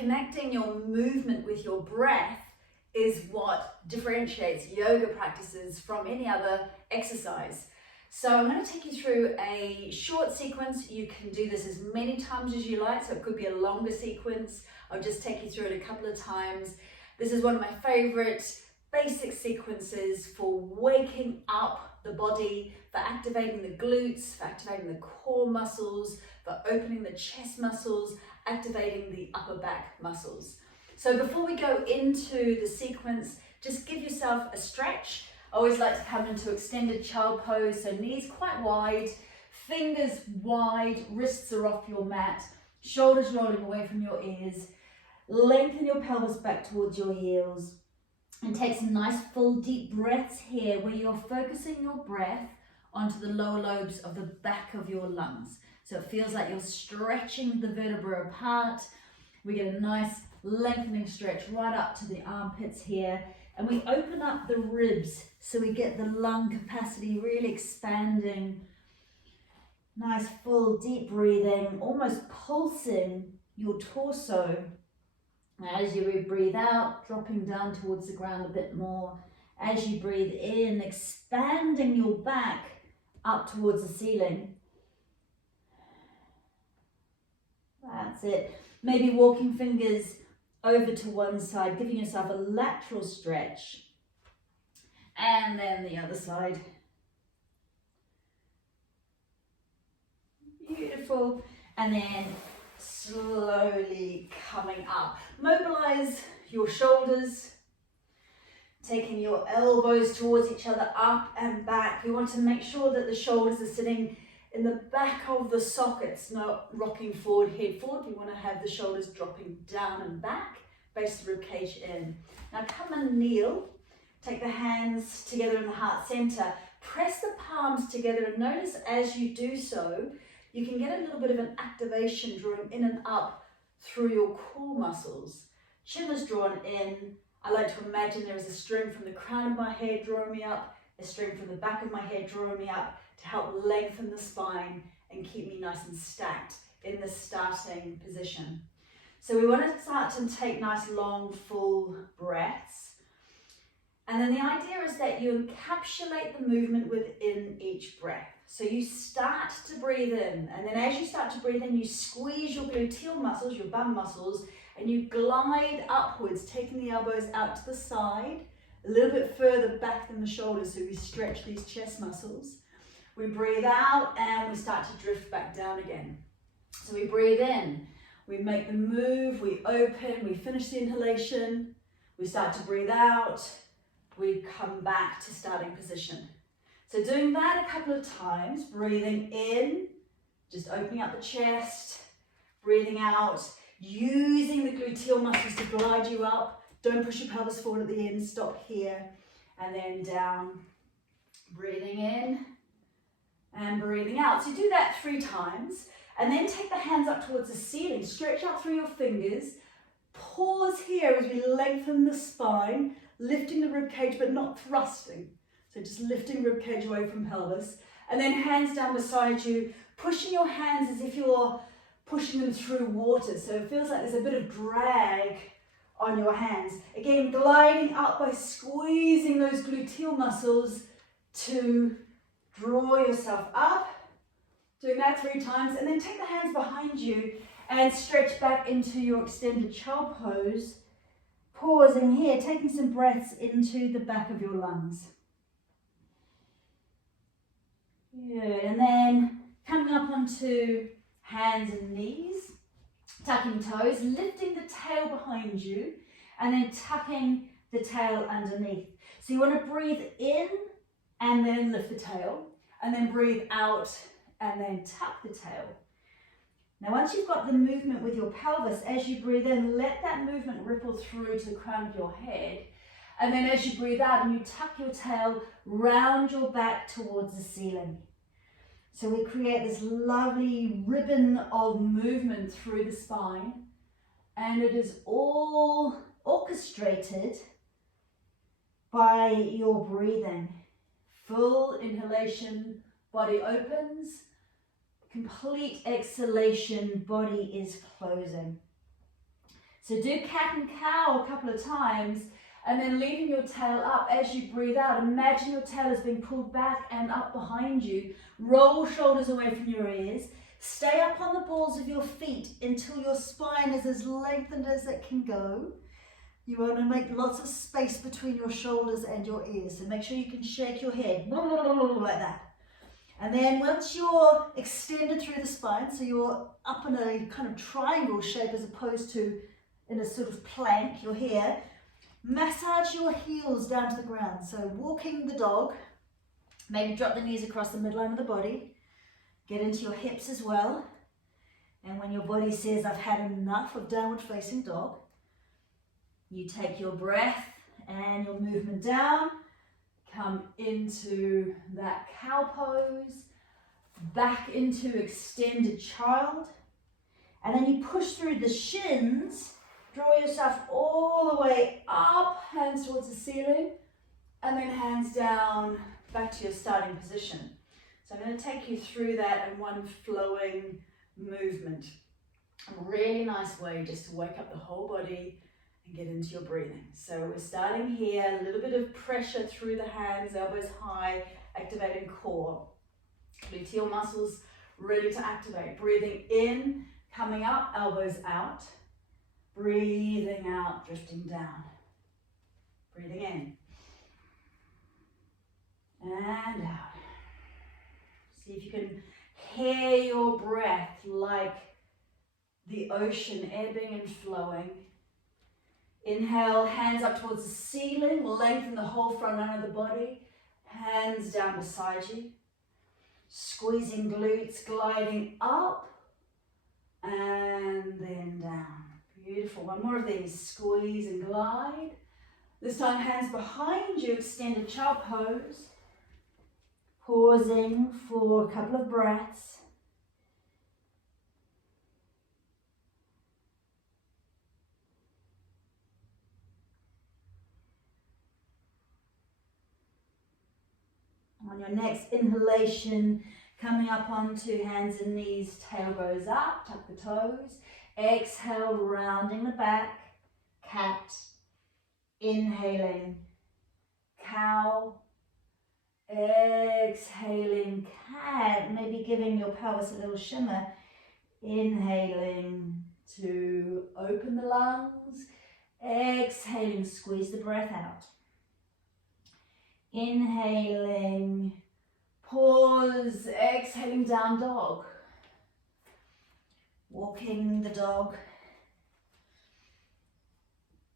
connecting your movement with your breath is what differentiates yoga practices from any other exercise. So I'm going to take you through a short sequence. You can do this as many times as you like, so it could be a longer sequence. I'll just take you through it a couple of times. This is one of my favorite basic sequences for waking up the body, for activating the glutes, for activating the core muscles, for opening the chest muscles, activating the upper back muscles. So before we go into the sequence, just give yourself a stretch. I always like to come into extended child pose, so knees quite wide, fingers wide, wrists are off your mat, shoulders rolling away from your ears. Lengthen your pelvis back towards your heels and take some nice full deep breaths here where you're focusing your breath onto the lower lobes of the back of your lungs. So it feels like you're stretching the vertebrae apart. We get a nice lengthening stretch right up to the armpits here, and we open up the ribs so we get the lung capacity really expanding. Nice full deep breathing, almost pulsing your torso. As you breathe out, dropping down towards the ground a bit more. As you breathe in, expanding your back up towards the ceiling. That's it. Maybe walking fingers over to one side, giving yourself a lateral stretch. And then the other side. Beautiful. And then slowly coming up. Mobilize your shoulders, taking your elbows towards each other, up and back. We want to make sure that the shoulders are sitting in the back of the sockets, not rocking forward, head forward. We want to have the shoulders dropping down and back, base the rib cage in. Now come and kneel. Take the hands together in the heart center. Press the palms together, and notice as you do so, you can get a little bit of an activation drawing in and up through your core muscles. Chin is drawn in. I like to imagine there is a string from the crown of my head drawing me up, a string from the back of my head drawing me up to help lengthen the spine and keep me nice and stacked in the starting position. So we want to start to take nice long full breaths. And then the idea is that you encapsulate the movement within each breath. So you start to breathe in, and then as you start to breathe in, you squeeze your gluteal muscles, your bum muscles, and you glide upwards, taking the elbows out to the side, a little bit further back than the shoulders, so we stretch these chest muscles. We breathe out and we start to drift back down again. So we breathe in, we make the move, we open, we finish the inhalation, we start to breathe out, we come back to starting position. So doing that a couple of times, breathing in, just opening up the chest, breathing out, using the gluteal muscles to glide you up. Don't push your pelvis forward at the end, stop here, and then down. Breathing in and breathing out. So you do that 3 times, and then take the hands up towards the ceiling, stretch out through your fingers, pause here as we lengthen the spine, lifting the rib cage but not thrusting. So just lifting rib cage away from pelvis, and then hands down beside you, pushing your hands as if you're pushing them through water. So it feels like there's a bit of drag on your hands. Again, gliding up by squeezing those gluteal muscles to draw yourself up. Doing that 3 times, and then take the hands behind you and stretch back into your extended child pose. Pausing here, taking some breaths into the back of your lungs. Good, and then coming up onto hands and knees, tucking toes, lifting the tail behind you, and then tucking the tail underneath. So you want to breathe in and then lift the tail, and then breathe out and then tuck the tail. Now once you've got the movement with your pelvis, as you breathe in, let that movement ripple through to the crown of your head. And then as you breathe out and you tuck your tail, round your back towards the ceiling. So we create this lovely ribbon of movement through the spine, and it is all orchestrated by your breathing. Full inhalation, body opens. Complete exhalation, body is closing. So do cat and cow a couple of times, and then leaving your tail up as you breathe out. Imagine your tail is being pulled back and up behind you. Roll shoulders away from your ears. Stay up on the balls of your feet until your spine is as lengthened as it can go. You want to make lots of space between your shoulders and your ears. So make sure you can shake your head like that. And then once you're extended through the spine, so you're up in a kind of triangle shape as opposed to in a sort of plank, you're here, massage your heels down to the ground. So walking the dog, maybe drop the knees across the midline of the body, get into your hips as well. And when your body says, I've had enough of downward facing dog, you take your breath and your movement down. Come into that cow pose, back into extended child, and then you push through the shins, draw yourself all the way up, hands towards the ceiling, and then hands down, back to your starting position. So I'm going to take you through that in one flowing movement. A really nice way just to wake up the whole body and get into your breathing. So we're starting here, a little bit of pressure through the hands, elbows high, activating core. Gluteal muscles ready to activate. Breathing in, coming up, elbows out. Breathing out, drifting down. Breathing in. And out. See if you can hear your breath like the ocean ebbing and flowing. Inhale, hands up towards the ceiling, lengthen the whole front line of the body, hands down beside you, squeezing glutes, gliding up and then down. Beautiful, one more of these, squeeze and glide. This time hands behind you, extended child pose, pausing for a couple of breaths. On your next inhalation, coming up onto hands and knees, tail goes up, tuck the toes. Exhale, rounding the back, cat. Inhaling, cow. Exhaling, cat. Maybe giving your pelvis a little shimmer. Inhaling to open the lungs. Exhaling, squeeze the breath out. Inhaling, pause, exhaling, down dog. Walking the dog.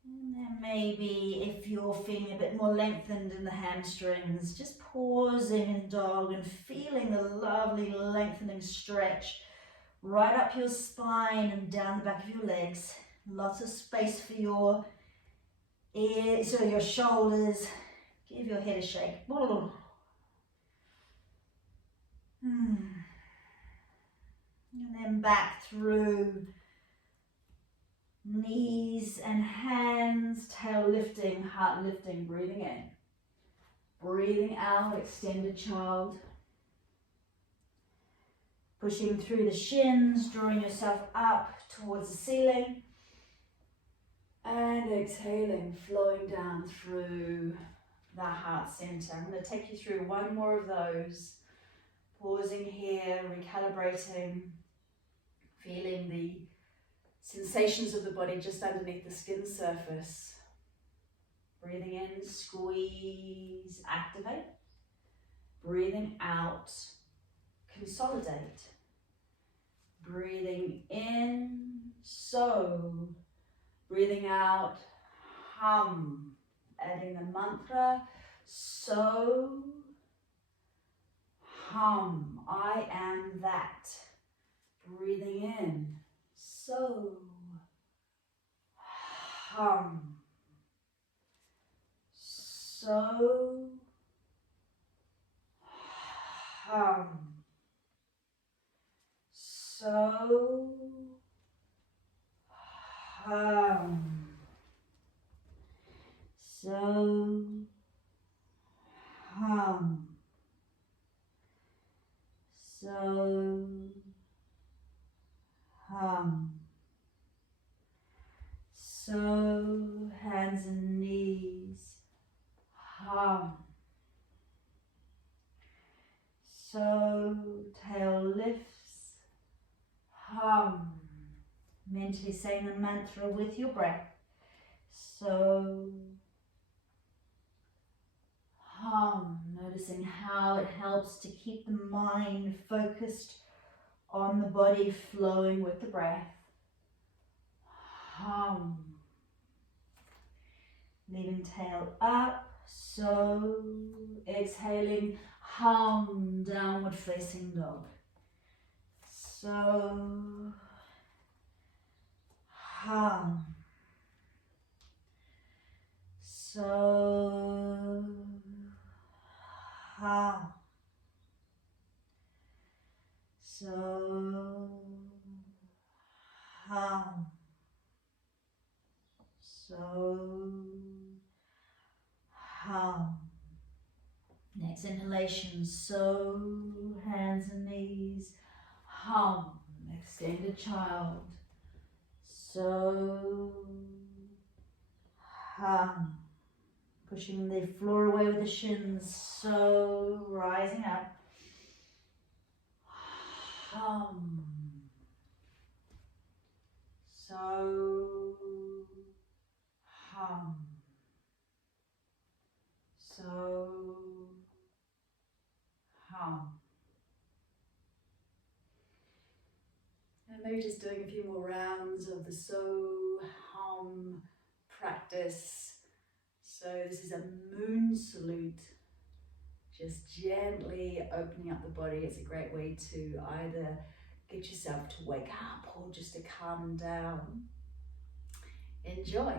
And then maybe if you're feeling a bit more lengthened in the hamstrings, just pausing in dog and feeling the lovely lengthening stretch right up your spine and down the back of your legs. Lots of space for your ears, so your shoulders. Give your head a shake. And then back through knees and hands, tail lifting, heart lifting, breathing in. Breathing out, extended child. Pushing through the shins, drawing yourself up towards the ceiling. And exhaling, flowing down through the heart center. I'm going to take you through one more of those. Pausing here, recalibrating, feeling the sensations of the body just underneath the skin surface. Breathing in, squeeze, activate. Breathing out, consolidate. Breathing in, so. Breathing out, hum. Adding the mantra, so, hum, I am that. Breathing in, so, hum, so, hum, so, hum. So, hum. So, hum. So, hands and knees, hum. So, tail lifts, hum. Mentally saying the mantra with your breath. So, hum. Noticing how it helps to keep the mind focused on the body, flowing with the breath. Hum. Leaving tail up. So, exhaling, hum, downward facing dog. So, hum. So, hum. So, hum. So, hum. Next inhalation, so, hands and knees, hum, extended child, so, hum, pushing the floor away with the shins, so, rising up, hum, so, hum, so, hum. And maybe just doing a few more rounds of the so, hum practice. So this is a moon salute. Just gently opening up the body. It's a great way to either get yourself to wake up or just to calm down. Enjoy.